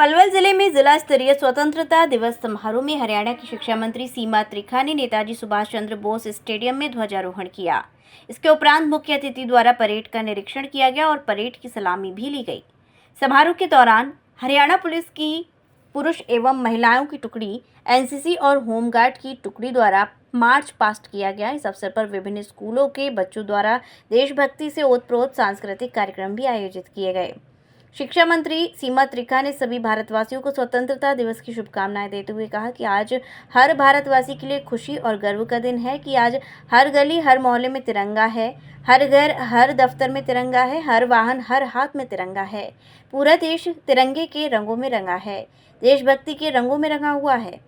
पलवल जिले में जिला स्तरीय स्वतंत्रता दिवस समारोह में हरियाणा की शिक्षा मंत्री सीमा त्रिखा ने नेताजी सुभाष चंद्र बोस स्टेडियम में ध्वजारोहण किया। इसके उपरांत मुख्य अतिथि द्वारा परेड का निरीक्षण किया गया और परेड की सलामी भी ली गई। समारोह के दौरान हरियाणा पुलिस की पुरुष एवं महिलाओं की टुकड़ी, एनसीसी और होमगार्ड की टुकड़ी द्वारा मार्च पास्ट किया गया। इस अवसर पर विभिन्न स्कूलों के बच्चों द्वारा देशभक्ति से ओतप्रोत सांस्कृतिक कार्यक्रम भी आयोजित किए गए। शिक्षा मंत्री सीमा त्रिखा ने सभी भारतवासियों को स्वतंत्रता दिवस की शुभकामनाएं देते हुए कहा कि आज हर भारतवासी के लिए खुशी और गर्व का दिन है कि आज हर गली, हर मोहल्ले में तिरंगा है, हर घर, हर दफ्तर में तिरंगा है, हर वाहन, हर हाथ में तिरंगा है। पूरा देश तिरंगे के रंगों में रंगा है, देशभक्ति के रंगों में रंगा हुआ है।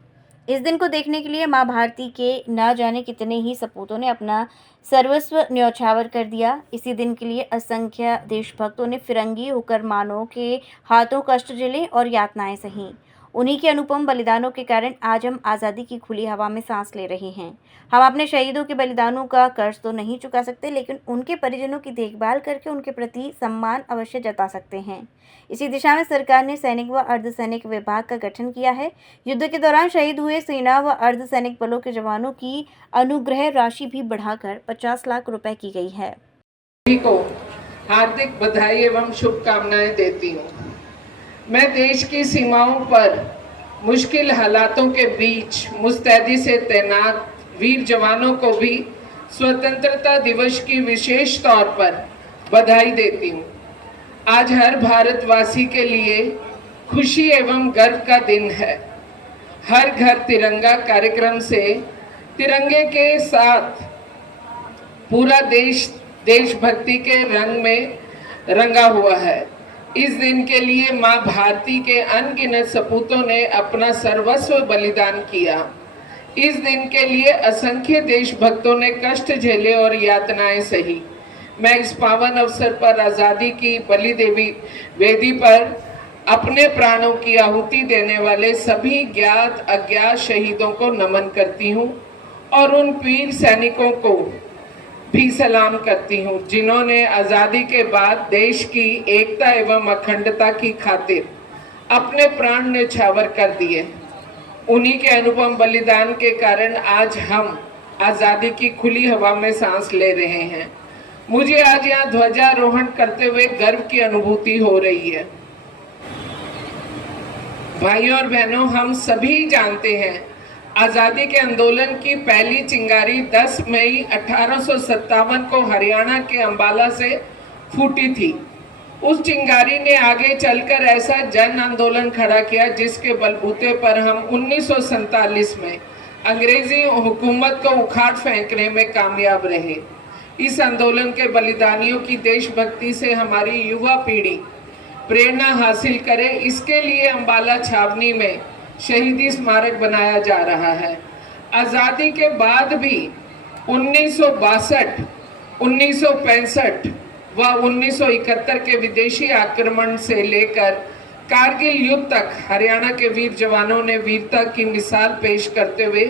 इस दिन को देखने के लिए मां भारती के न जाने कितने ही सपूतों ने अपना सर्वस्व न्यौछावर कर दिया। इसी दिन के लिए असंख्य देशभक्तों ने फिरंगी होकर मानवों के हाथों कष्ट झेले और यातनाएं सही। उन्हीं के अनुपम बलिदानों के कारण आज हम आज़ादी की खुली हवा में सांस ले रहे हैं। हम अपने शहीदों के बलिदानों का कर्ज तो नहीं चुका सकते, लेकिन उनके परिजनों की देखभाल करके उनके प्रति सम्मान अवश्य जता सकते हैं। इसी दिशा में सरकार ने सैनिक व अर्धसैनिक विभाग का गठन किया है। युद्ध के दौरान शहीद हुए सेना व अर्धसैनिक बलों के जवानों की अनुग्रह राशि भी बढ़ाकर 50 लाख रुपए की गई है। सभी को हार्दिक बधाई एवं शुभकामनाएं देती हूँ। मैं देश की सीमाओं पर मुश्किल हालातों के बीच मुस्तैदी से तैनात वीर जवानों को भी स्वतंत्रता दिवस की विशेष तौर पर बधाई देती हूँ। आज हर भारतवासी के लिए खुशी एवं गर्व का दिन है। हर घर तिरंगा कार्यक्रम से तिरंगे के साथ पूरा देश देशभक्ति के रंग में रंगा हुआ है। इस दिन के लिए मां भारती के अनगिनत सपूतों ने अपना सर्वस्व बलिदान किया। इस दिन के लिए असंख्य देशभक्तों ने कष्ट झेले और यातनाएं सही। मैं इस पावन अवसर पर आज़ादी की बलि देवी वेदी पर अपने प्राणों की आहुति देने वाले सभी ज्ञात अज्ञात शहीदों को नमन करती हूँ और उन वीर सैनिकों को भी सलाम करती हूँ जिन्होंने आज़ादी के बाद देश की एकता एवं अखंडता की खातिर अपने प्राण न्यौछावर कर दिए। उन्हीं के अनुपम बलिदान के कारण आज हम आज़ादी की खुली हवा में सांस ले रहे हैं। मुझे आज यहाँ ध्वजारोहण करते हुए गर्व की अनुभूति हो रही है। भाइयों और बहनों, हम सभी जानते हैं आज़ादी के आंदोलन की पहली चिंगारी 10 मई 1857 को हरियाणा के अंबाला से फूटी थी। उस चिंगारी ने आगे चलकर ऐसा जन आंदोलन खड़ा किया जिसके बलबूते पर हम 1947 में अंग्रेजी हुकूमत को उखाड़ फेंकने में कामयाब रहे। इस आंदोलन के बलिदानियों की देशभक्ति से हमारी युवा पीढ़ी प्रेरणा हासिल करे, इसके लिए अंबाला छावनी में शहीदी स्मारक बनाया जा रहा है। आज़ादी के बाद भी 1962, 1965 व 1971 के विदेशी आक्रमण से लेकर कारगिल युद्ध तक हरियाणा के वीर जवानों ने वीरता की मिसाल पेश करते हुए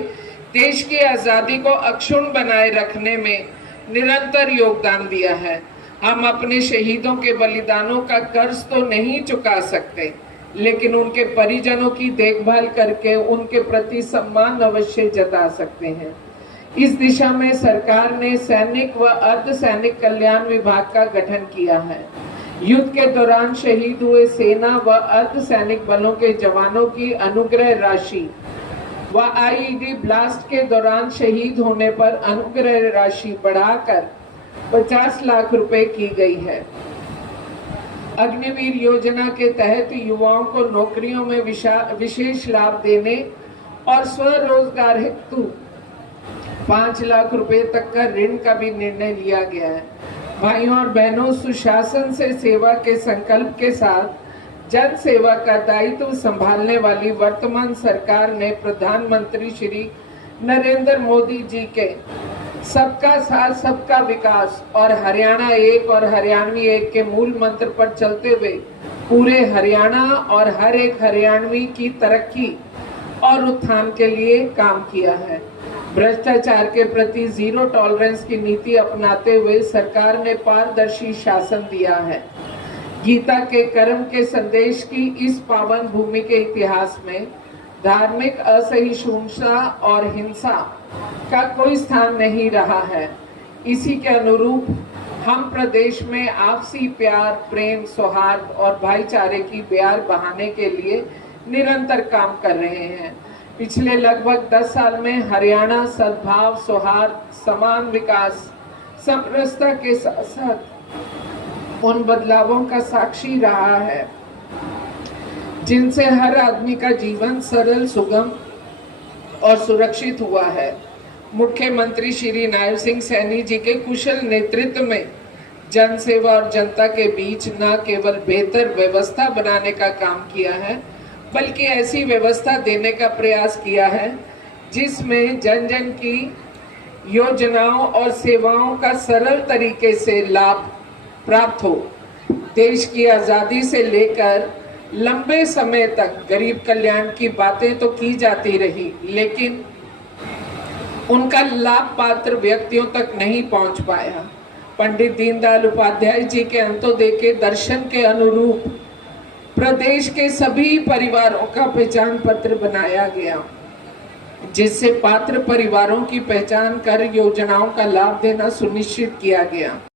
देश की आज़ादी को अक्षुण्ण बनाए रखने में निरंतर योगदान दिया है। हम अपने शहीदों के बलिदानों का कर्ज तो नहीं चुका सकते, लेकिन उनके परिजनों की देखभाल करके उनके प्रति सम्मान अवश्य जता सकते हैं। इस दिशा में सरकार ने सैनिक व अर्धसैनिक कल्याण विभाग का गठन किया है। युद्ध के दौरान शहीद हुए सेना व अर्धसैनिक बलों के जवानों की अनुग्रह राशि व आईईडी ब्लास्ट के दौरान शहीद होने पर अनुग्रह राशि बढ़ाकर 50 लाख रुपए की गई है। अग्निवीर योजना के तहत युवाओं को नौकरियों में विशेष लाभ देने और स्वरोजगार हेतु 5 लाख रुपए तक का ऋण का भी निर्णय लिया गया है। भाइयों और बहनों, सुशासन से सेवा के संकल्प के साथ जन सेवा का दायित्व संभालने वाली वर्तमान सरकार ने प्रधानमंत्री श्री नरेंद्र मोदी जी के सबका साथ सबका विकास और हरियाणा एक और हरियाणवी एक के मूल मंत्र पर चलते हुए पूरे हरियाणा और हर एक हरियाणवी की तरक्की और उत्थान के लिए काम किया है। भ्रष्टाचार के प्रति जीरो टॉलरेंस की नीति अपनाते हुए सरकार ने पारदर्शी शासन दिया है। गीता के कर्म के संदेश की इस पावन भूमि के इतिहास में धार्मिक असहिष्णुता और हिंसा का कोई स्थान नहीं रहा है। इसी के अनुरूप हम प्रदेश में आपसी प्यार, प्रेम, सौहार्द और भाईचारे की बयार बहाने के लिए निरंतर काम कर रहे हैं। पिछले लगभग 10 साल में हरियाणा सद्भाव, सौहार्द, समान विकास, समरसता के साथ साथ उन बदलावों का साक्षी रहा है जिनसे हर आदमी का जीवन सरल, सुगम और सुरक्षित हुआ है। मुख्यमंत्री श्री नायब सिंह सैनी जी के कुशल नेतृत्व में जन सेवा और जनता के बीच न केवल बेहतर व्यवस्था बनाने का काम किया है, बल्कि ऐसी व्यवस्था देने का प्रयास किया है जिसमें जन जन की योजनाओं और सेवाओं का सरल तरीके से लाभ प्राप्त हो। देश की आज़ादी से लेकर लंबे समय तक गरीब कल्याण की बातें तो की जाती रही, लेकिन उनका लाभ पात्र व्यक्तियों तक नहीं पहुंच पाया। पंडित दीनदयाल उपाध्याय जी के अंत्योदय के दर्शन के अनुरूप प्रदेश के सभी परिवारों का पहचान पत्र बनाया गया, जिससे पात्र परिवारों की पहचान कर योजनाओं का लाभ देना सुनिश्चित किया गया।